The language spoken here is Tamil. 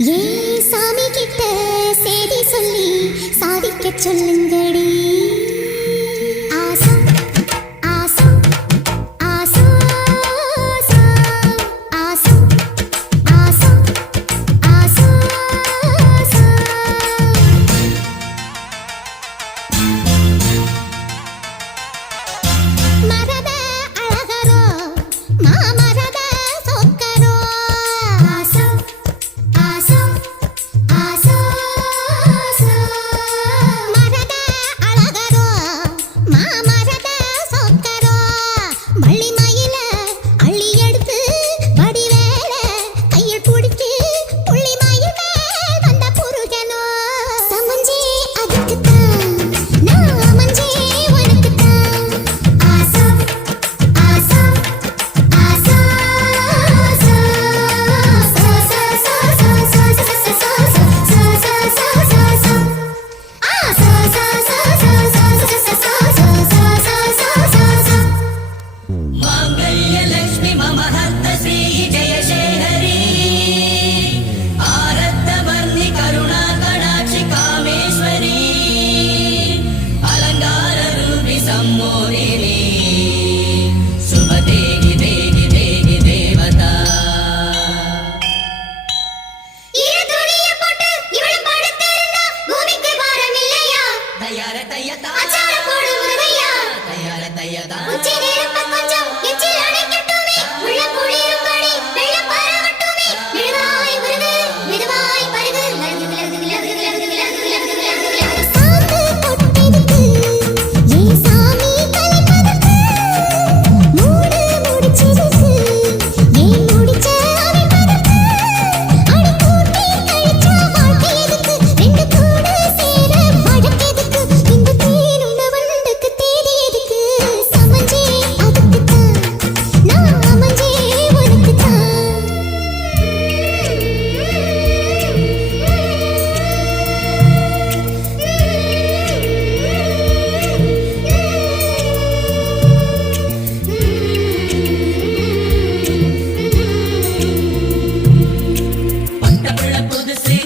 ஏன் சாமி கிட்ட சேதி சொல்லி சாதிக்க சொல்லுங்கடி. ஆசா ஆசா ஆசா ஆசா ஆசா ஆசா ஆசா. மரத அழகரோ மாமரத சொக்கரோ. ஆசா ஆசா ஆசா ஆசா. மரத அழகரோ மாமரத சொக்கரோ. வள்ளி மயில அள்ளி எடுத்து வடிவேல கையில் பிடிச்சு புள்ளி மயில் மேல் வந்த புருஷனோ. சமஞ்சே அதுக்குத்தான் நான் அமைஞ்சே உனக்குத்தான். ஆசா ஆசா ஆசா ஆசா. माङ्गल्यलक्ष्मी मम हस्तश्री जयशेखरी आरत्नवर्णि करुणा कटाक्षि कामेश्वरी अलङ्काररूपि सम्मोहिनी शुभदेहि देहि देहि देवता. துணியை போட்டு இவளை படுத்திருந்தா பூமிக்கு பாரம் இல்லையா? तयार तयता அச்சாரம் போடு முருகையா. तयार तयता உச்சி நேரப்ப கொஞ்சம் எச்சில் அடைக்கட்டுமே. உள்ள குளிரும்படி வெள்ளம் பரவட்டுமே. மெதுவாய் முருகு மெதுவாய் பருகு. சாந்து கொட்டெடுத்து ஏன் சாமி கலைப்பதற்கு. மூடு முடிச்சதுக்கு ஏன் முடிச்ச அமைப்பதற்கு. அடி கூட்டி கழிச்சா வாழ்க்கை எதுக்கு. ரெண்டு கூடு சேர வழக்கெதுக்கு. இந்த தேனுண்ட வண்டுக்கு தேதி எதுக்கு. சமஞ்சே அதுக்குத்தான் நான் அமைஞ்சே உனக்குத்தான். பட்டப்புள்ள புதுசு